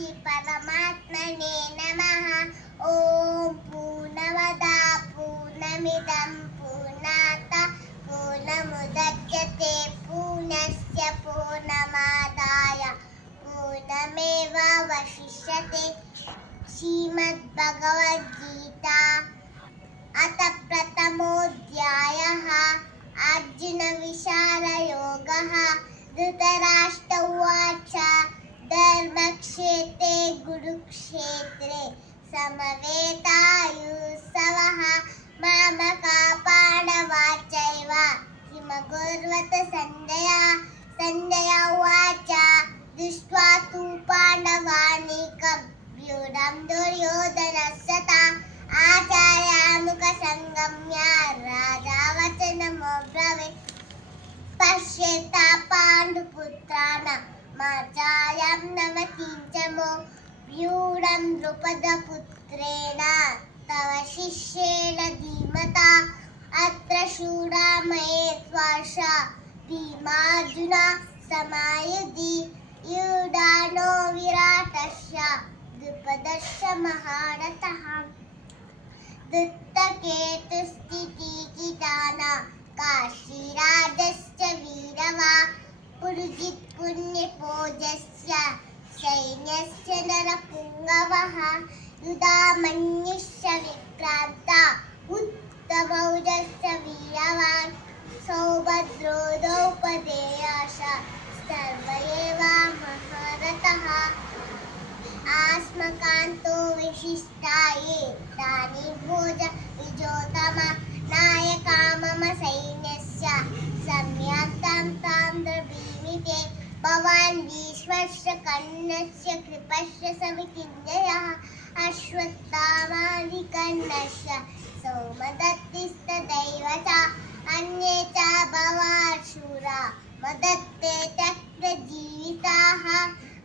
श्री परमात्मने नमः। ओम पूर्णमदा पूर्णमिदं पूर्णात् पूर्णमुदच्यते पूर्णस्य पूर्णमादाय पूर्णमेवावशिष्यते। श्रीमद्भगवद्गीता अथ प्रथमोऽध्यायः। अर्जुन विषादयोगः। धृतराष्ट्र उवाच धर्मक्षेत्रे कुरुक्षेत्रे समवेतायुत्सवः मामकाः पाण्डवाश्चैव किमकुर्वत सञ्जय। सञ्जय उवाच दृष्ट्वा तु पाण्डवानीकं व्यूढं दुर्योधनस्य ता आचार्यामुखसंगम्य राजा वचनमब्रवीत् पश्येता पाण्डुपुत्राणां माचार्यं नमतीञ्चमो व्यूढं द्रुपदपुत्रेण तव शिष्येण धीमता अत्र शूरा महेश्वासा भीमार्जुन समायुधि युधानो विराटस्य द्रुपदस्य महारथः धृतकेतुस्थितिजिताना काशीराजस्य वीरवा पुरुजित् पुण्यभोजस्य सैन्यस्य नरपुङ्गवः युधामन्युश्च विक्रान्ता उत्तमौजस्य वीरवान् सौभद्रो द्रौपदेयश्च सर्व एव महारथः आस्मकान्तो विशिष्टाये तानि भोज विजोतम नायका मम सैन्यस्य सम्यक्तं तां द्रवीमि ते भवान् विश्वस्य कर्णस्य कृपस्य समितिञ्जयः अश्वत्थामादिकर्णस्य सौमदत्तिस्तथैव च अन्ये च बहवः शूरा मदत्ते त्यक्तजीविताः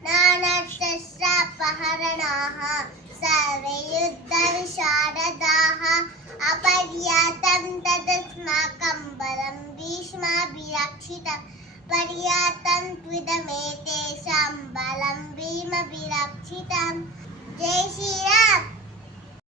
नानाशस्त्रापहरणाः सर्वे युद्धविशारदाः अपर्याप्तं तदस्माकं बलं भीष्माभिरक्षितं पर्याप्तं त्विदमेतेषां बलं भीमाभिरक्षितं। जय श्री राम।